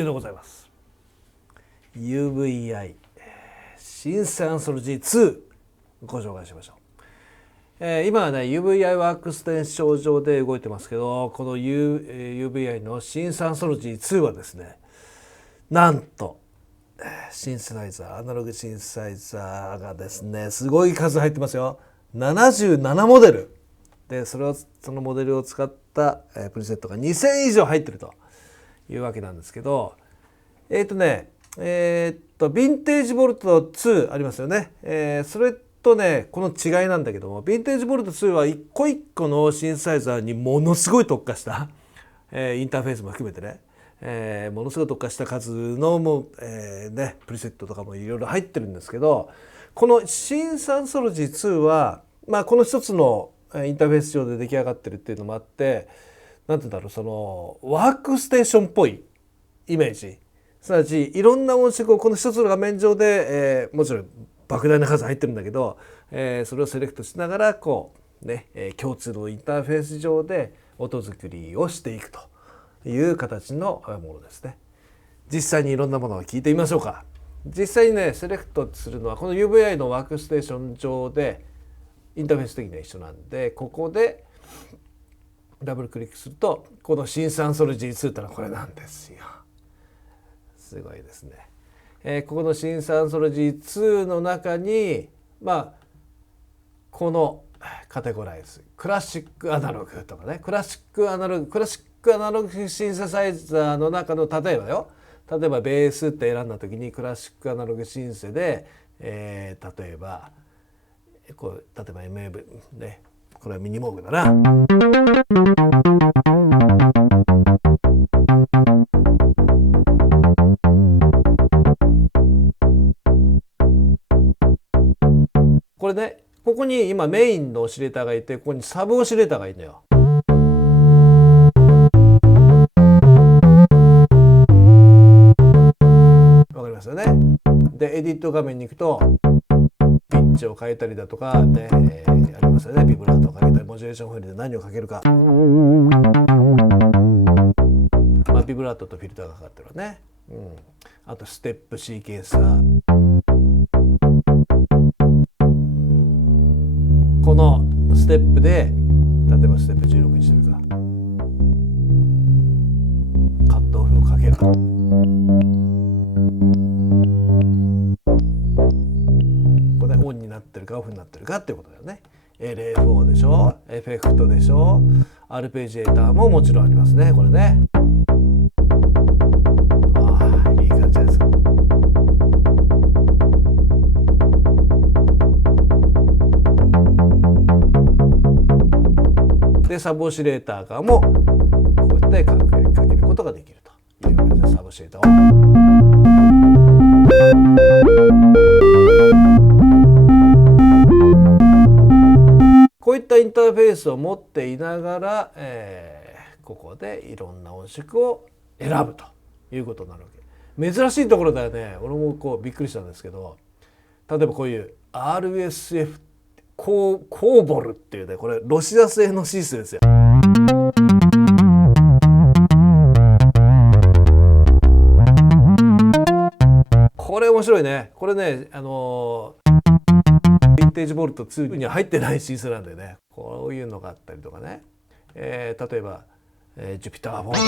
集でございます。 UVI シンセアンソロジー2ご紹介しましょう。今はね UVI ワークステーション上で動いてますけど、この、UVI のシンセアンソロジー2はですね、なんとシンセサイザー、アナログシンセサイザーがですねすごい数入ってますよ。77モデルで、そのモデルを使ったプリセットが2000以上入ってるというわけなんですけど、ヴィンテージボルト2ありますよね。それとねこの違いなんだけども、ヴィンテージボルト2は一個一個のシンセサイザーにものすごい特化した、インターフェースも含めてね、ものすごい特化した数のもう、プリセットとかもいろいろ入ってるんですけど、このシンセアンソロジー2は、この一つのインターフェース上で出来上がってるっていうのもあって、なんていうんだろう、そのワークステーションっぽいイメージ、すなわちいろんな音色をこの一つの画面上で、もちろん莫大な数入ってるんだけど、それをセレクトしながらこうね、共通のインターフェース上で音作りをしていくという形のものですね。実際にいろんなものを聞いてみましょうか。実際にねセレクトするのはこの UVI のワークステーション上でインターフェース的には一緒なんで、ここでダブルクリックするとこのシンセアンソロジー2ってのはこれなんですよ。すごいですね。ここのシンセアンソロジー2の中にこのカテゴライズ、クラシックアナログとかね、クラシックアナログシンセサイザーの中の例えばベースって選んだ時にクラシックアナログシンセで、例えば MAV ね、これはミニモーグだな。これね、ここに今メインのオシレーターがいて、ここにサブオシレーターがいるのよ。わかりますよね。でエディット画面に行くとピッチを変えたりだとかね、ありますよね。ビブラートをかけたり、モジュレーションファイルで何をかけるか、ビブラートとフィルターがかかってるわね、あとステップシーケンサー、このステップで例えばステップ16にしてるか、カットオフをかけるか、これオンになってるかオフになってるかっていうことだよね。LA4 でしょ、エフェクトでしょ、アルペジエーターももちろんありますね。これね、いい感じです。でサブオシレーター側もこうやってかけることができるというわけです。サブオシレーターをこういったインターフェースを持っていながら、ここでいろんな音色を選ぶということになるわけ。珍しいところだよね。俺もこうびっくりしたんですけど、例えばこういう RSF コーボルっていうね、これロシア製のシスですよ。これ面白いね。これね、ヴィンテージボルト2には入ってないシースなんでね、こういうのがあったりとかね、例えば、ジュピター4とか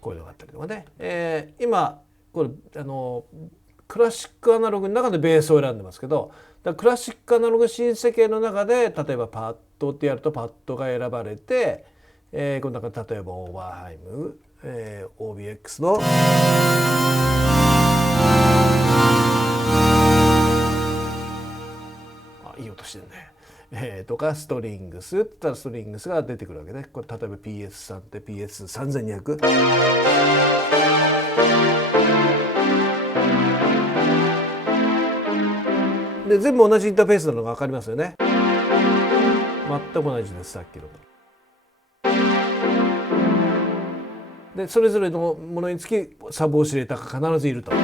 こういうのがあったりとかね、今これクラシックアナログの中でベースを選んでますけど、クラシックアナログシンセ系の中で例えばパッドってやるとパッドが選ばれて、この中例えばオーバーハイム、OBX のいい音してるね、とかストリングスって言ったらストリングスが出てくるわけね。これ例えば PS3 って PS3200 で全部同じインターフェースなのが分かりますよね。全く同じです、さっきのと。でそれぞれのものにつきサブオシレーターが必ずいると。サ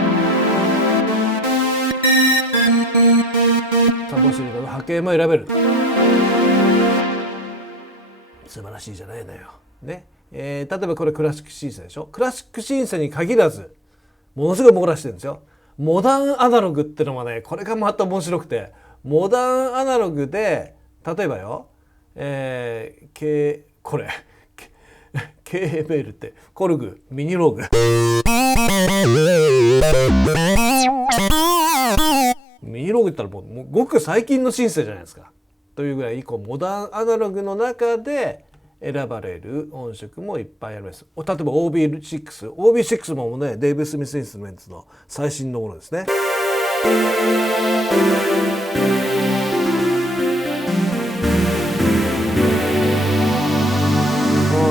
ブオシレーターの波形も選べる。素晴らしいじゃないのよ。ね。例えばこれクラシックシンセでしょ。クラシックシンセに限らずものすごい網羅してるんですよ。モダンアナログってのはね、これがまた面白くて、モダンアナログで例えばよ、これKML ってコルグミニローグミニローグって言ったらもうごく最近のシンセじゃないですか。というぐらいモダンアナログの中で選ばれる音色もいっぱいあります。例えば OB6 もね、デイブ・スミス・インストゥルメンツの最新のものですね。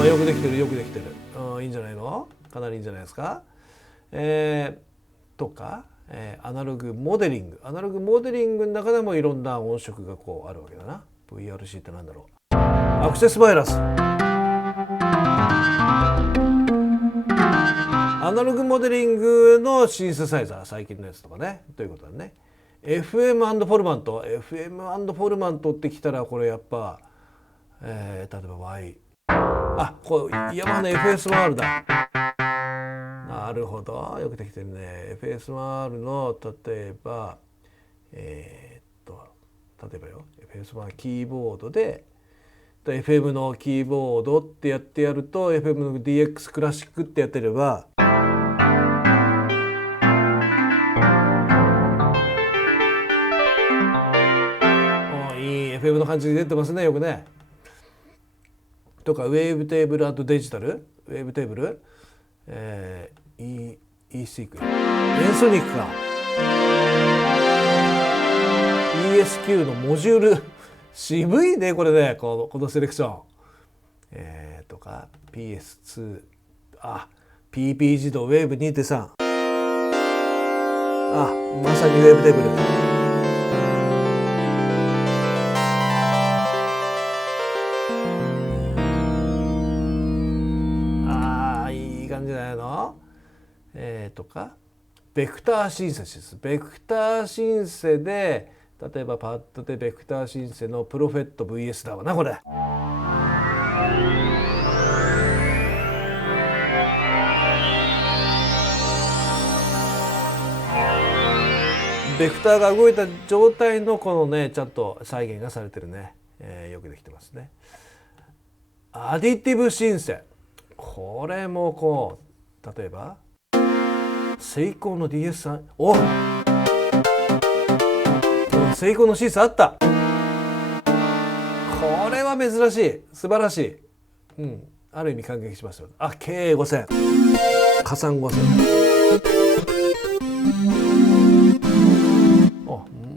よくできてるよくできてる。いいんじゃないの？かなりいいんじゃないですか。とか、アナログモデリングの中でもいろんな音色がこうあるわけだな。 VRC ってなんだろう。アクセスバイラス、アナログモデリングのシンセサイザー、最近のやつとかね、ということだね。 FM& フォルマント FM& フォルマントってきたらこれやっぱ、例えば Y、 これヤマハの FSR だ。なるほど、よくできてるね。 FSR の例えば例えばよ、 FSR キーボードでFM のキーボードってやってやると FM の DX クラシックってやってればいい FM の感じで出てますね、よくね。とかウェーブテーブル&デジタル、ウェーブテーブル、E シークエンソニックか ESQ のモジュール渋いねこれね、このセレクション、とか PS2、PPG とウェーブ 2.3、まさにウェーブテーブル。いい感じじゃないの。とかベクターシンセシス、ベクターシンセで例えばパッドでベクターシンセのプロフェット VS だわなこれ。ベクターが動いた状態のこのねちゃんと再現がされてるね、よくできてますね。アディティブシンセ、これもこう例えばセイコーの DS3、セイコーのシンセあった。これは珍しい、素晴らしい。ある意味感激しますよ。KA5000、加算5000。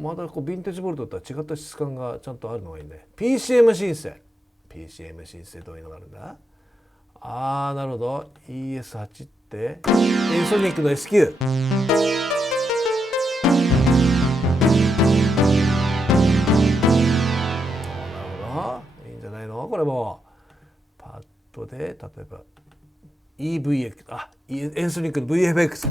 まだこうヴィンテージボルトとは違った質感がちゃんとあるのがいいね。PCM シンセ、PCM シンセどういうのがあるんだ。なるほど。 ES8 ってエンソニックの SQ。いいんじゃないのこれも。パッドで例えば EVX、エンソニックの VFX。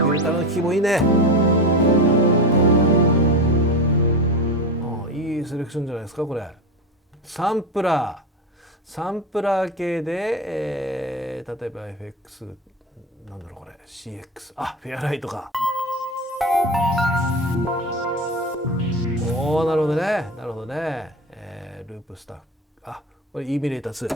フィルターの効きもいいね。いいセレクションじゃないですかこれ。サンプラー系で、例えば FX なんだろうこれ CX、 フェアライトか。なるほどね、なるほどね。ループスタッフ、これ E ミレーター2。な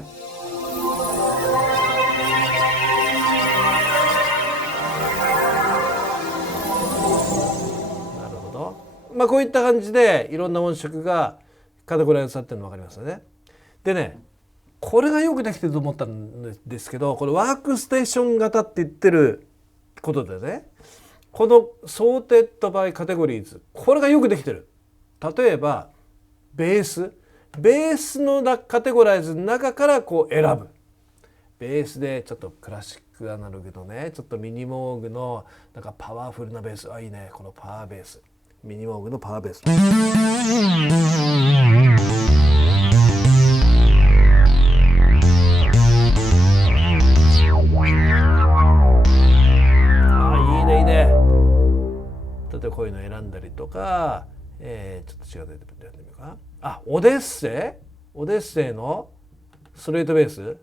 るほど。こういった感じでいろんな音色がカテゴライズされてるの分かりますよね。でね、これがよくできてると思ったんですけど、これワークステーション型って言ってることでね、このソーテッドバイカテゴリーズ、これがよくできてる。例えばベースのカテゴライズの中からこう選ぶ。ベースでちょっとクラシックアナログのね、ちょっとミニモーグのなんかパワフルなベース、いいね、このパワーベース、ミニモーグのパワーベース。こういうの選んだりとか、ちょっと違うのやってみようか。オデッセイのストレートベース。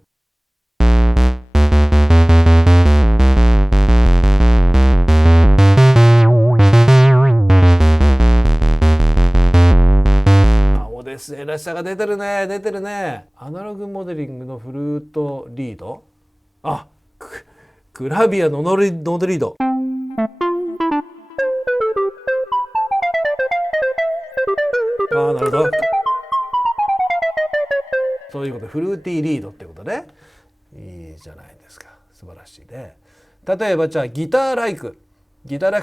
オデッセイらしさが出てるね。アナログモデリングのフルートリード。クラビアのノードリード。なるほど。そういうこと、フルーティーリードってことね。いいじゃないですか。素晴らしいね。例えばじゃあギターライクっ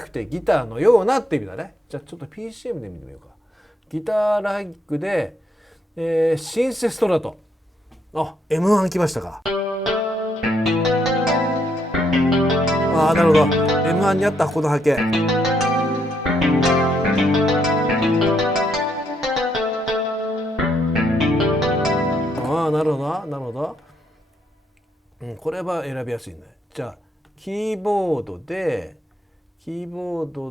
てギターのようなって意味だね。じゃあちょっと PCM で見てみようか。ギターライクで、シンセストラト。M1 来ましたか。なるほど。M1 にあったこの波形。なるほど。これは選びやすいね。じゃあキーボード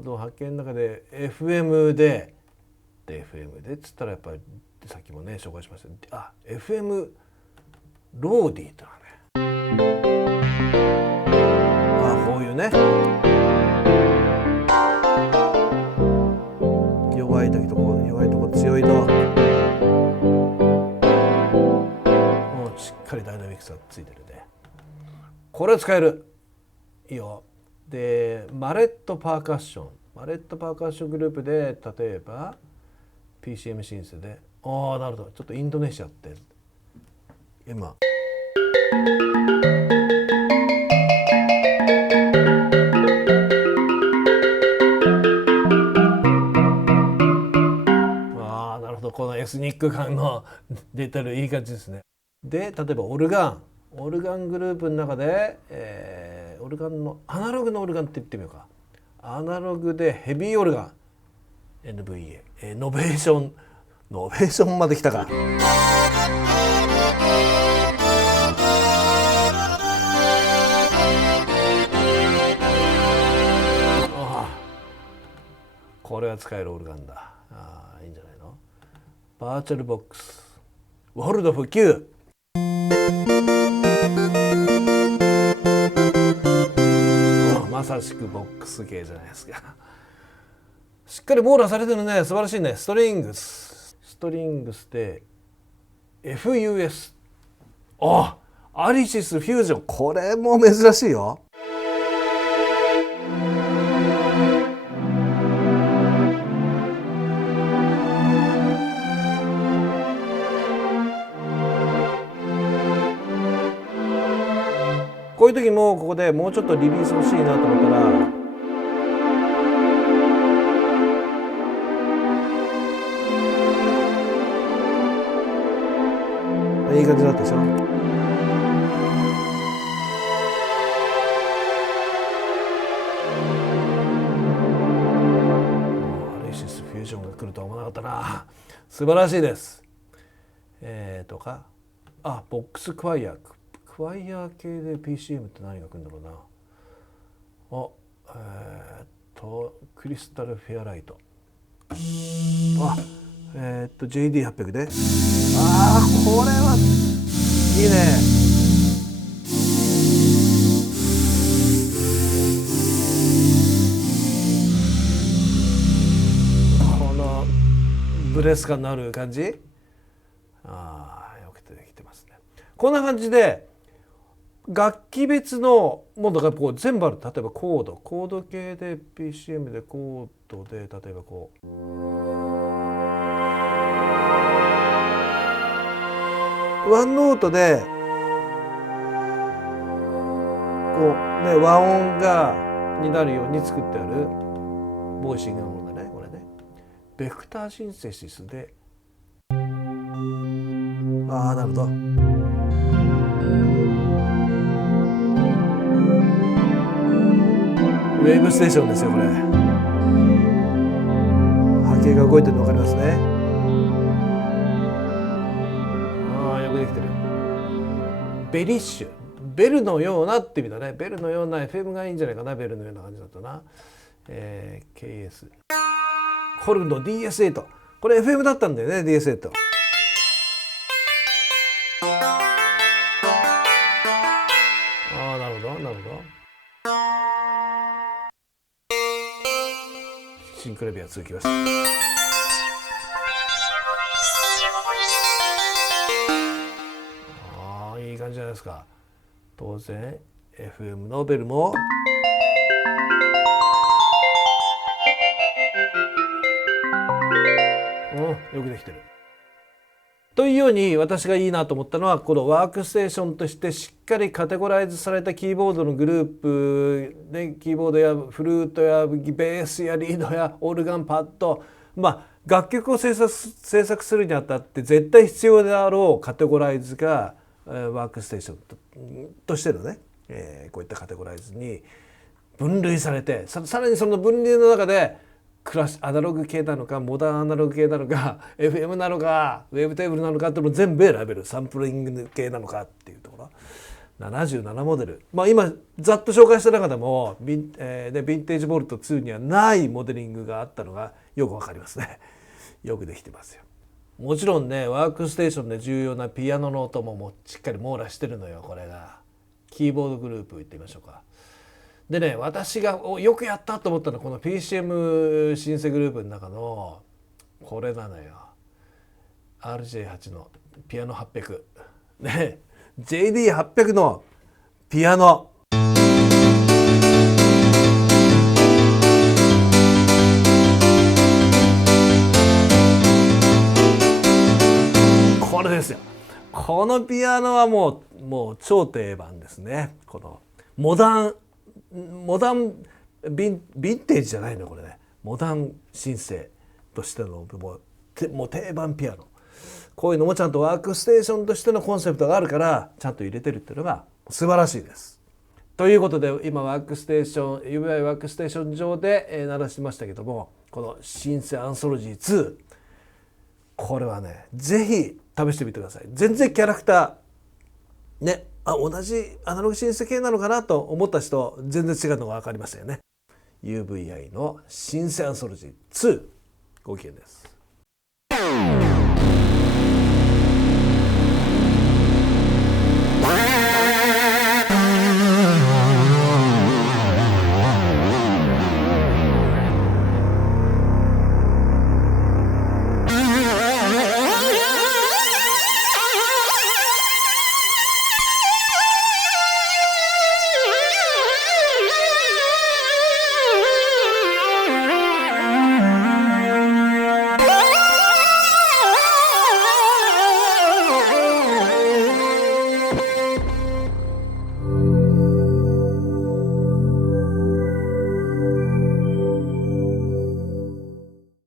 の波形の中で FM でっつったらやっぱりさっきもね紹介しました。FM ローディーってのはね。こういうね。弱いとこ強いと。しっかりダイナミックさがついてるね。これ使える。いいよ。でマレットパーカッショングループで例えば PCM シンセでなるほど。ちょっとインドネシアって今なるほど。このエスニック感の出てるいい感じですね。で例えばオルガングループの中で、オルガンのアナログのオルガンって言ってみようか。アナログでヘビーオルガン NVA、ノベーションまで来たか。これは使えるオルガンだ。いいんじゃないの。バーチャルボックスウォルド普及。まさしくボックス系じゃないですか。しっかり網羅されてるね。素晴らしいね。ストリングスで FUS。アリシスフュージョン。これも珍しいよ。こういう時もここでもうちょっとリリース欲しいなと思ったらいい感じだったでしょ。アリシスフュージョンが来るとは思わなかったな。素晴らしいです。ボックスクワイア系で PCM って何が来るんだろうな。クリスタルフェアライト。JD800 で。これはいいね。このブレス感のある感じ。よくできてますね。こんな感じで楽器別のものがこう全部ある。例えばコード系で PCM でコードで例えばこうワンノートでこうね和音になるように作ってあるボイシングのものだね。これねベクターシンセシスでなるほど。ウェーブステーションですよこれ。波形が動いてるの分かりますね。よくできてる。ベリッシュベルのようなって意味だね。ベルのような FM がいいんじゃないかな。ベルのような感じだったな。KS コルグの DS8、 これ FM だったんだよね。 DS8、 なるほどなるほど。シンクレビア続きます。いい感じじゃないですか。当然 FM のベルもよくできてる。というように、私がいいなと思ったのは、このワークステーションとしてしっかりカテゴライズされたキーボードのグループで、キーボードやフルートやベースやリードやオルガンパッド、楽曲を制作するにあたって絶対必要であろうカテゴライズがワークステーションとしてのね、こういったカテゴライズに分類されて、さらにその分類の中でアナログ系なのかモダンアナログ系なのか FM なのかウェブテーブルなのかっていうのを全部選べる。サンプリング系なのかっていうところ、77モデル、今ざっと紹介した中でもヴィンテージボルト2にはないモデリングがあったのがよくわかりますね。よくできてますよ。もちろんね、ワークステーションで重要なピアノの音もしっかり網羅してるのよ。これがキーボードグループ言ってみましょうか。でね、私がよくやったと思ったのはこの PCM シンセグループの中のこれなのよ。 RJ8 のピアノ800ね、JD800 のピアノ、これですよ。このピアノはもう超定番ですね。このモダンヴィンテージじゃないのこれね。モダンシンセとしてのもう定番ピアノ、こういうのもちゃんとワークステーションとしてのコンセプトがあるからちゃんと入れてるっていうのが素晴らしいです。ということで、今ワークステーション UVI ワークステーション上で鳴らしましたけども、このシンセアンソロジー2、これはねぜひ試してみてください。全然キャラクターね、同じアナログシンセ系なのかなと思った人、全然違うのが分かりましたよね。 UVI のシンセアンソロジー2、ご機嫌です。